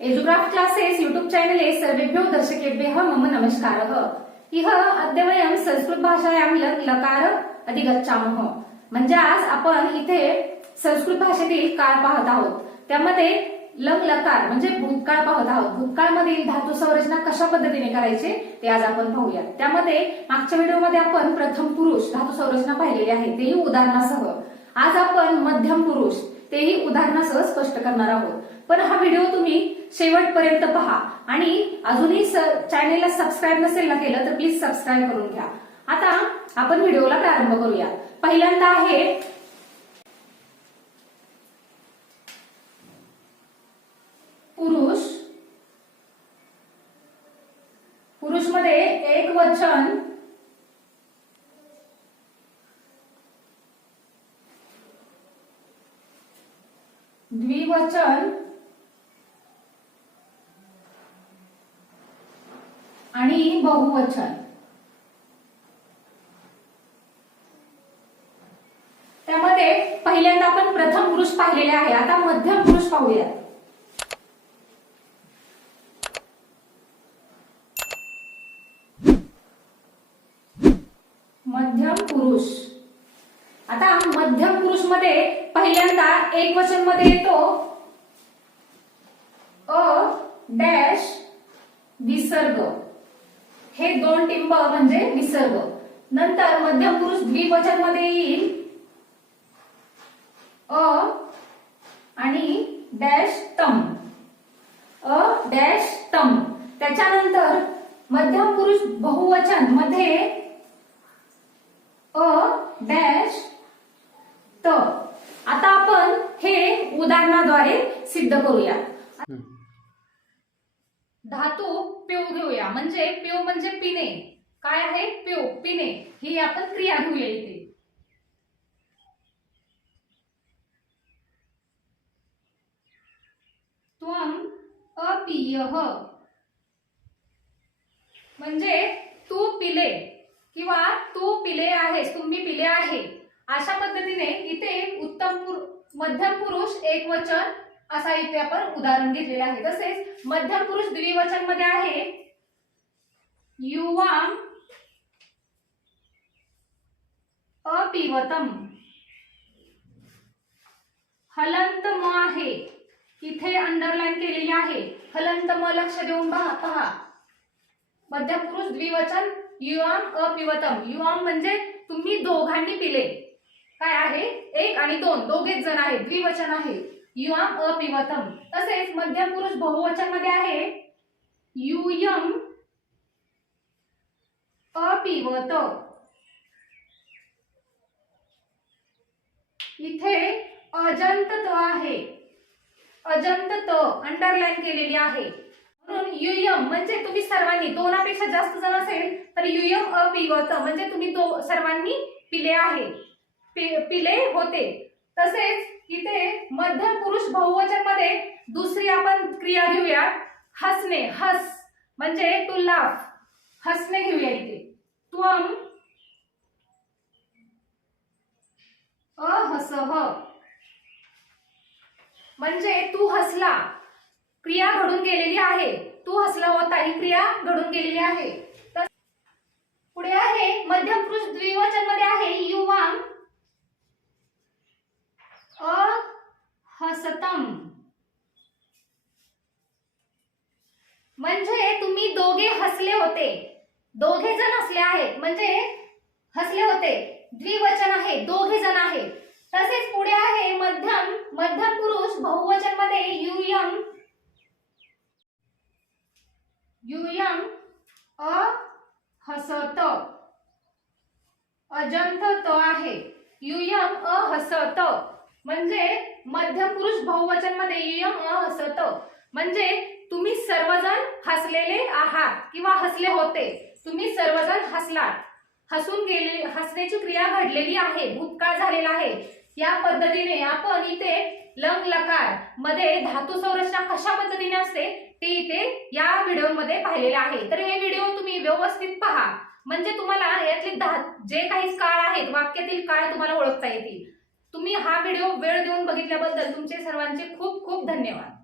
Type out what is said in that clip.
एजुग्राफ classes YouTube चैनले सर्वेभ्यो दर्शकेभ्यः मम नमस्कारः। इह अद्य वयं संस्कृत भाषायां लग लकार अधिगच्छामः। म्हणजे आज आपण इथे संस्कृत भाषेतील काळ पाहत आहोत। त्यामध्ये लग लकार म्हणजे भूतकाळ पाहत आहोत। भूतकाळमधील धातू संरचना कशा पद्धतीने करायचे ते आज आपण पाहूया त्यामध्ये मागच्या व्हिडिओमध्ये आपण प्रथम पुरुष धातू संरचना पाहिलेली आहे तेही उदाहरणासह। आज आपण मध्यम पुरुष तेही उदाहरणासह स्पष्ट करणार आहोत. पण हा व्हिडिओ तुम्ही शेवटपर्यंत पहा. आणि अजूनही चॅनेलला सबस्क्राईब नसेल ना केलं तर प्लीज सबस्क्राईब करून घ्या. आता आपण व्हिडिओला प्रारंभ करूया. पहिल्यांदा आहे पुरुष. पुरुषमध्ये एक वचन द्विवचन आणि बहुवचन. त्यामध्ये पहिल्यांदा आपण प्रथम पुरुष पाहिलेले आहे. आता मध्यम पुरुष पाहूया मध्यम पुरुष. मध्यम पुरुषमध्ये पहिल्यांदा एक वचनमध्ये येतो. अ डॅश विसर्ग. हे दोन टिंब म्हणजे विसर्ग. नंतर मध्यम पुरुष द्विवचनमध्ये येईल. अ आणि डॅश तम. अ डॅश तम. त्याच्यानंतर मध्यम पुरुष बहुवचनमध्ये अ डॅश त आता आपण हे उदाहरणाद्वारे सिद्ध करूया. धातू पिऊ घेऊया. म्हणजे पिऊ म्हणजे पिणे. काय आहे? पिऊ पिणे. ही आपण क्रिया घेऊया इथे. त्वम अपिय. म्हणजे तू पिले किंवा तू पिले आहेस तुम्ही पिले आहे. अशा पद्धतीने इथे उत्तम मध्यम पुरुष एक वचन असा इथे आपण उदाहरण घेतलेलं आहे. तसेच मध्यम पुरुष द्विवचनमध्ये आहे युवाम अपिवतम. हलंत म आहे इथे अंडरलाईन केलेली आहे. हलंत म लक्ष देऊन पहा पहा. मध्यम पुरुष द्विवचन युवाम अपिवतम. युवाम म्हणजे तुम्ही दोघांनी पिले. काय आहे? एक आणि दोन. दोघेच जण आहेत. द्विवचन आहे. युआम अपिवतम तसेच मध्यम पुरुष बहुवचनमध्ये आहे. युयम अपिवत इथे अजंत त आहे. अजंत त अंडरलाईन केलेली आहे. म्हणून युयम म्हणजे तुम्ही सर्वांनी दोनापेक्षा जास्त जण असेल तर युयम अपिवत म्हणजे तुम्ही दो सर्वांनी पिले आहे. पिले होते. तसेच इथे मध्यम पुरुष बहुवचनमध्ये दुसरी आपण क्रिया घेऊया. हसणे हस म्हणजे टू लाफ हसणे घेऊया इथे. त्वम अहसह. म्हणजे तू हसला. क्रिया घडून गेलेली आहे. तू हसला होता ही क्रिया घडून गेलेली आहे. तर पुढे आहे मध्यम पुरुष द्विवचनमध्ये आहे युवा सतम म्हणजे तुम्ही दोघे हसले होते. दोघे जण हसले आहेत. म्हणजे हसले होते. द्विवचन आहे. दोघे जण आहेत तसेच पुढे आहे मध्यम मध्यम पुरुष बहुवचनमध्ये युयम युयम अ हसत. अजंत त आहे. युयम अ हसत. म्हणजे मध्यम पुरुष बहुवचनमध्ये यम हसत म्हणजे तुम्ही सर्वजण हसलेले आहात किंवा हसले होते तुम्ही सर्वजण हसलात. हसून गेले हसण्याची क्रिया घडलेली आहे भूतकाळ झालेला आहे. या पद्धतीने आपण इथे लंग लकारमध्ये धातू संरचना कशा पद्धतीने असते ते इथे या व्हिडिओमध्ये पाहिलेले आहे. तर हे व्हिडिओ तुम्ही व्यवस्थित पहा. म्हणजे तुम्हाला यातले धा जे काही काळ आहेत वाक्यातील काळ तुम्हाला ओळखता येतील. तुम्ही हा व्हिडिओ वेळ देऊन बघितल्याबद्दल तुमचे सर्वांचे खूप खूप धन्यवाद.